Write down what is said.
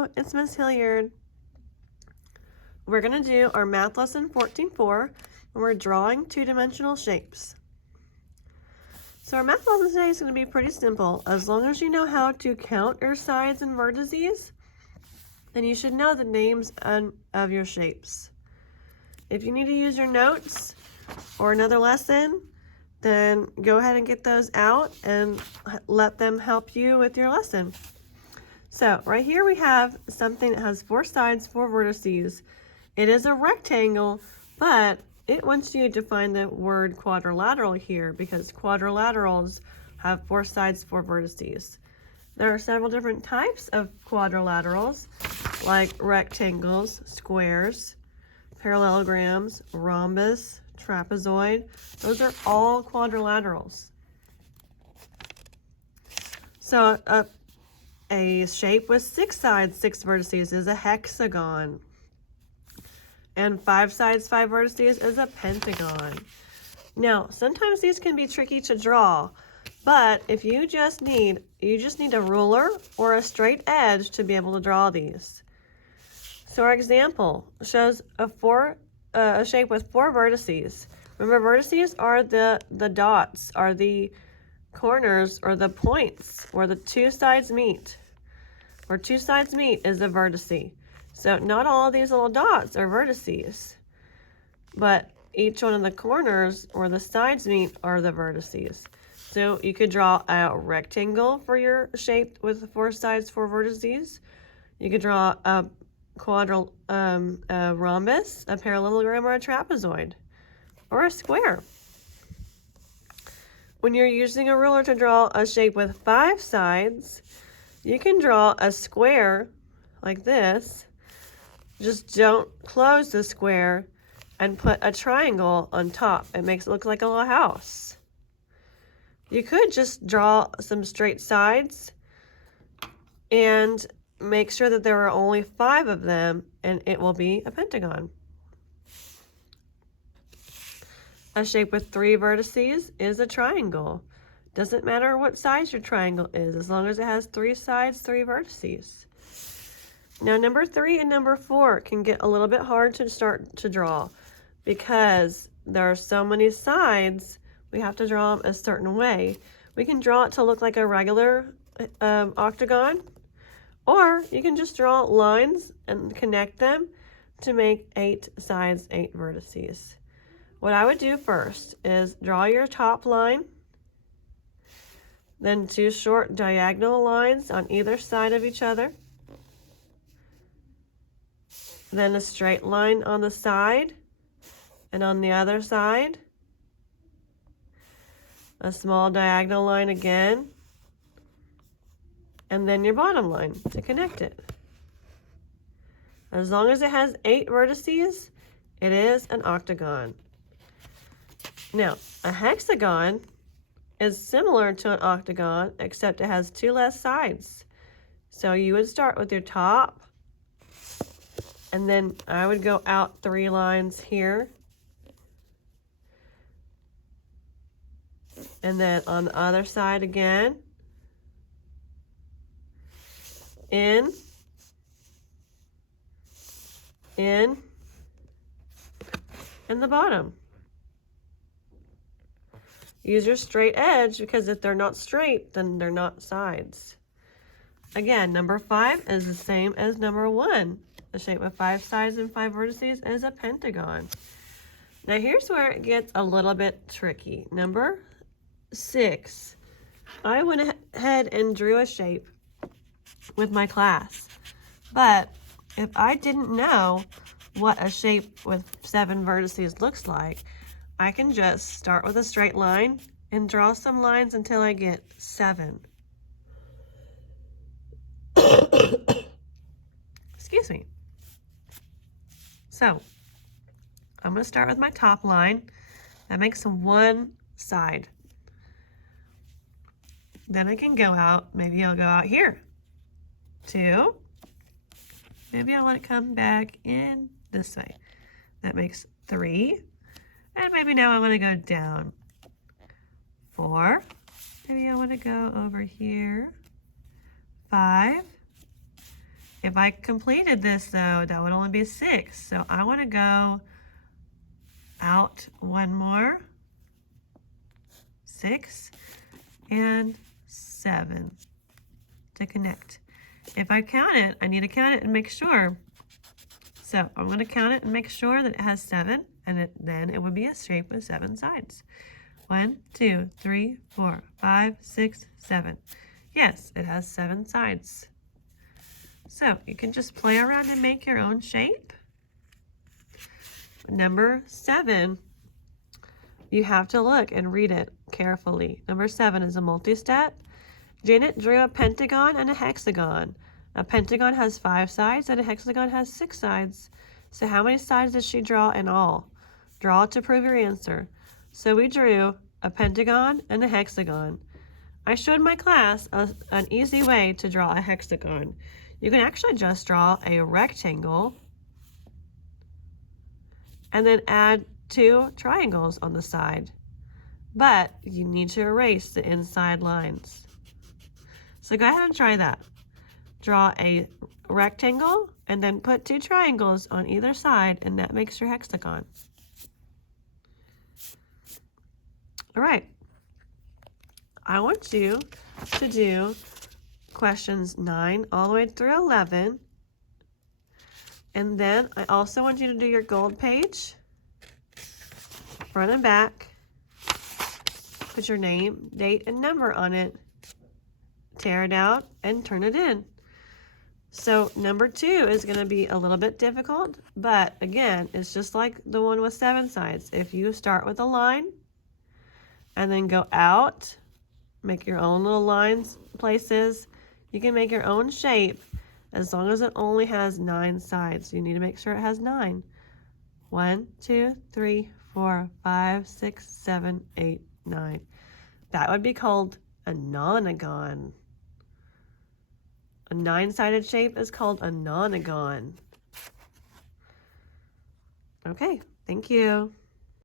Hello, it's Miss Hilliard. We're going to do our math lesson 14.4, and we're drawing two-dimensional shapes. So our math lesson today is going to be pretty simple. As long as you know how to count your sides and vertices, then you should know the names of your shapes. If you need to use your notes or another lesson, then go ahead and get those out and let them help you with your lesson. So right here we have something that has 4 sides, 4 vertices. It is a rectangle, but it wants you to find the word quadrilateral here because quadrilaterals have 4 sides, 4 vertices. There are several different types of quadrilaterals, like rectangles, squares, parallelograms, rhombus, trapezoid. Those are all quadrilaterals. So a shape with 6 sides, 6 vertices is a hexagon. And 5 sides, 5 vertices is a pentagon. Now, sometimes these can be tricky to draw, but if you just need a ruler or a straight edge to be able to draw these. So our example shows a shape with 4 vertices. Remember, vertices are the dots, are the corners or the points where the 2 sides meet. Where 2 sides meet is a vertice. So not all of these little dots are vertices, but each one of the corners where the sides meet are the vertices. So you could draw a rectangle for your shape with 4 sides, 4 vertices. You could draw a rhombus, a parallelogram, or a trapezoid, or a square. When you're using a ruler to draw a shape with 5 sides, you can draw a square like this. Just don't close the square and put a triangle on top. It makes it look like a little house. You could just draw some straight sides and make sure that there are only 5 of them, and it will be a pentagon. A shape with 3 vertices is a triangle. Doesn't matter what size your triangle is, as long as it has 3 sides, 3 vertices. Now, number 3 and number 4 can get a little bit hard to start to draw because there are so many sides, we have to draw them a certain way. We can draw it to look like a regular octagon, or you can just draw lines and connect them to make 8 sides, 8 vertices. What I would do first is draw your top line, then 2 short diagonal lines on either side of each other, then a straight line on the side and on the other side, a small diagonal line again, and then your bottom line to connect it. As long as it has 8 vertices, it is an octagon. Now, a hexagon is similar to an octagon, except it has 2 less sides. So you would start with your top, and then I would go out 3 lines here. And then on the other side again. In, and the bottom. Use your straight edge because if they're not straight, then they're not sides. Again, number 5 is the same as number 1. The shape with 5 sides and 5 vertices is a pentagon. Now here's where it gets a little bit tricky. Number 6. I went ahead and drew a shape with my class. But if I didn't know what a shape with 7 vertices looks like, I can just start with a straight line and draw some lines until I get 7. Excuse me. So, I'm going to start with my top line. That makes 1 side. Then I can go out, maybe I'll go out here. 2. Maybe I'll let it come back in this way. That makes 3. And maybe now I want to go down. 4. Maybe I want to go over here. 5. If I completed this though, that would only be 6. So I want to go out one more, 6 and 7 to connect. If I count it, I need to count it and make sure. So I'm going to count it and make sure that it has 7, and then it would be a shape with 7 sides. 1, 2, 3, 4, 5, 6, 7. Yes, it has 7 sides. So you can just play around and make your own shape. Number 7, you have to look and read it carefully. Number 7 is a multi-step. Janet drew a pentagon and a hexagon. A pentagon has 5 sides and a hexagon has 6 sides. So how many sides did she draw in all? Draw to prove your answer. So we drew a pentagon and a hexagon. I showed my class an easy way to draw a hexagon. You can actually just draw a rectangle and then add 2 triangles on the side. But you need to erase the inside lines. So go ahead and try that. Draw a rectangle and then put 2 triangles on either side, and that makes your hexagon. All right. I want you to do questions 9 all the way through 11. And then I also want you to do your gold page, front and back. Put your name, date, and number on it. Tear it out and turn it in. So number 2 is going to be a little bit difficult, but again, it's just like the one with 7 sides. If you start with a line and then go out, make your own little lines, places, you can make your own shape as long as it only has 9 sides. You need to make sure it has 9. 1, 2, 3, 4, 5, 6, 7, 8, 9. That would be called a nonagon. A 9-sided shape is called a nonagon. Okay, thank you.